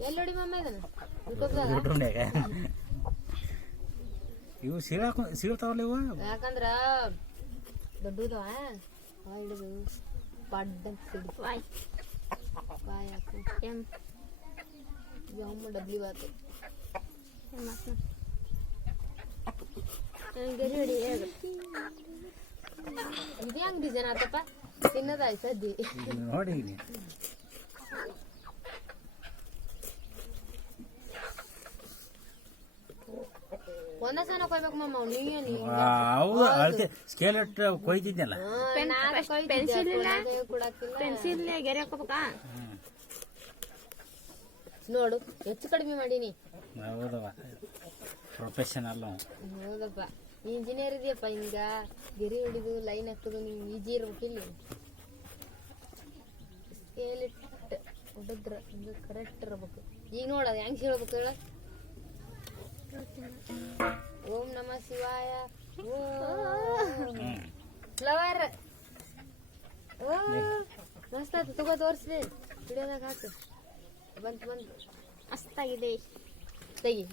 ಎಲ್ಲೋಡಿ ಮಮ್ಮ ಇದನ್ನ ಇವು ಸಿಗತಾವಲ್ಲ ಇವು ಯಾಕಂದ್ರ ದೊಡ್ಡದವ ಹಿಡಿದು ಪಡ್ಡ ಸಿಡಿ ಬಾಯ್ ಹಾಕು ಜಮ್ಮ ಡಬ್ಲಿ ಬಾತು ಗರಿ ಹೊಡಿ ಇದು ಹೆಂಗ್ ಡಿಸೈನ್ ಆತಪ್ಪ ತಿನ್ನದಾಯ್ತು ಸದ್ದಿ ನೋಡಿ ಒಂದ ಸಲ ಕೊಯ್ಬೇಕು ಮಮ್ಮ ಹೌದು ಅಳತೆ ಸ್ಕೇಲ್ ಇಟ್ಟು ಕೊಯ್ತಿದ್ನಲ್ಲ ಪೆನ್ಸಿಲ್ ಗೆರೆ ಹಾಕೋಬೇಕಾ ನೋಡು ಹೆಚ್ಚು ಕಡಿಮೆ ಮಾಡೀನಿ ಹೌದವ ಪ್ರೊಫೆಷನಲ್ ಹೌದಪ್ಪ ಇಂಜಿನಿಯರ್ ಇದೆಯಪ್ಪ ಹಿಂಗ ಗೆರೆ ಹಿಡಿದು ಲೈನ್ ಹಾಕೋದು ನಿಮ್ಗೆ ಈಜಿ ಇರ್ಬೇಕಿಲ್ಲ ಸ್ಕೇಲ್ ಇಟ್ಟು ಹೊಡೆದ್ರ ಕರೆಕ್ಟ್ ಇರ್ಬೇಕು ಈಗ ನೋಡ ಹೆಂಗ್ ಹೇಳ್ಬೇಕು ಹೇಳ ಓಂ ನಮ ಶಿವಾಯ ಫ್ಲವರ್ ಮಸ್ತ್ ಆಯ್ತು ತಗೋ ತೋರಿಸ್ಲಿ ವಿಡಿಯೋದಾಗ ಹಾಕು ಬಂತು ಮಸ್ತಾಗಿದೆ ತೆಗಿ